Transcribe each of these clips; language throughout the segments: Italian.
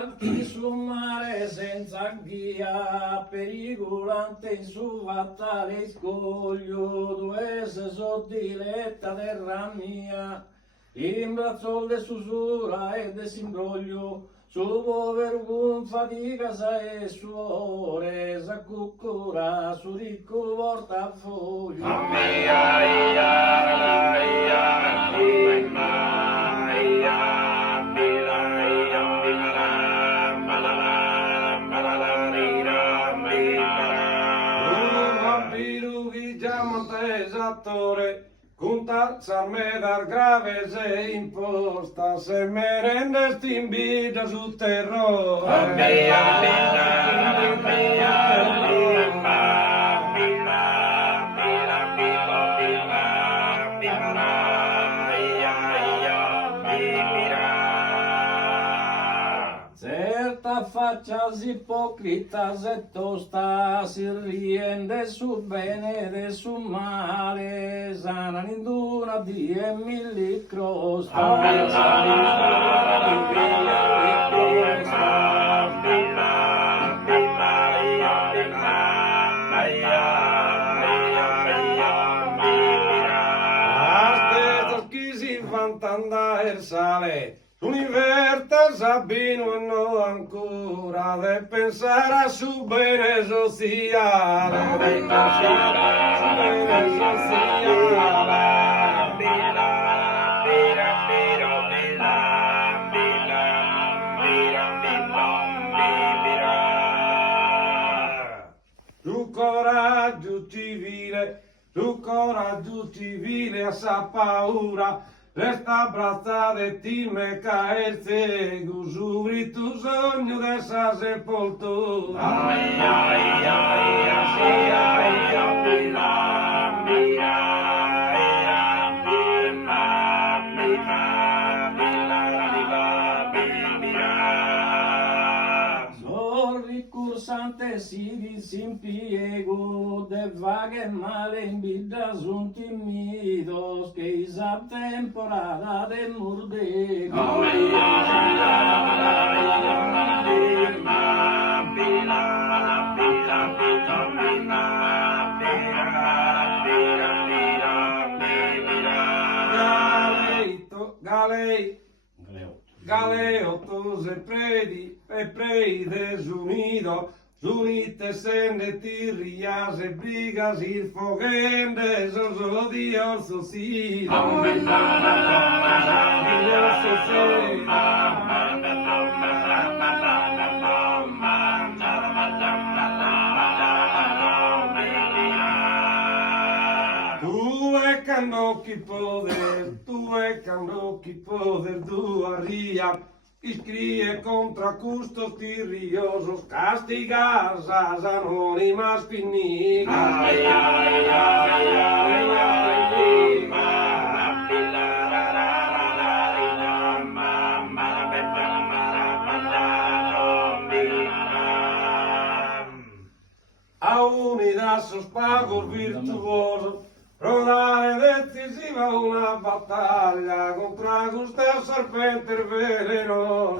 Parti su mare senza guia, pericolante in su fatale scoglio, dove se so diletta terra mia, imbrazzò le susura e desimbroglio, su povero con fatica sa e suore, sa cuccura, su ricco portafoglio. Conta me dar grave se imposta, se me rende stimbita su terrore. Certa faccia si ipocrita se tosta, si riende su bene e su male, sana ninduna di e milli crosta. Sale, l'universo Sabino e no ancora de pensare a su bene sociale, de pensare a su bene sociale. Tu coraggio civile a sa paura, resta abbracciata e ti me caer cieco, subri tu sogno de sa sepoltura. Ricursante si impiego de vaghe male in vita sunt timidos che isa temporada de murdego. Galeotto se predi e prei desunido, sunite sende tirria se brigas il fogende, so Dios so si. Tu e canocchi poder tu arria, iscrie contra custos tirriosos, castigas as anónimas pinigas. A unidad sos pagos virtuosos, rodare decisiva una battaglia contra questo serpente velenoso.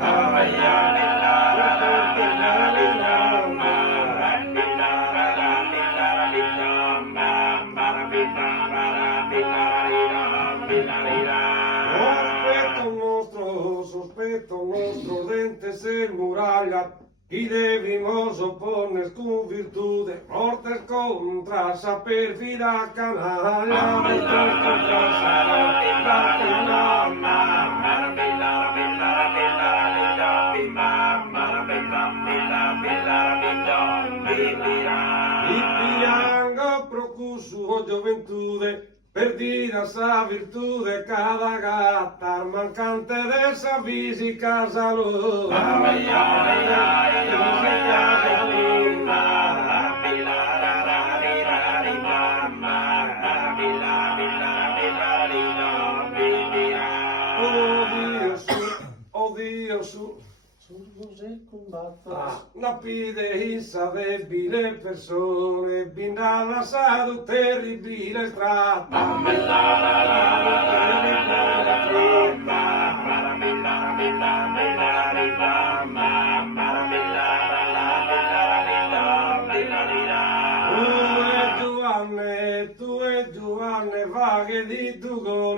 Sospetto nostro dente se muraglia, chi devimos oppones con virtude, fortes contra sa perfida canaglia. Il piango procusso gioventude, perdida sa virtude cada gatta, mancante de sa fisica salud. Oh Dio su, la pide issa debile persone, bindalla sa du terribile strada.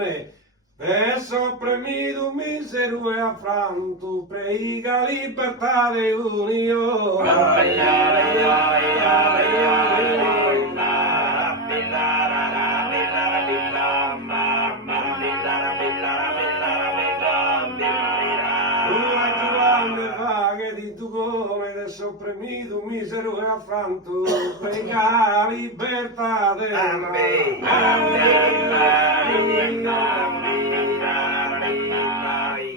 unione. Verso oprimido, mísero e afranto, prega libertà de unione. Di tu cuore del sopprimido, misero e affranto, prega libertà de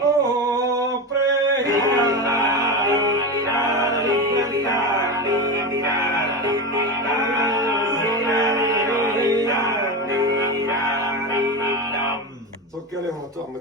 oh, prega. So che le moto a me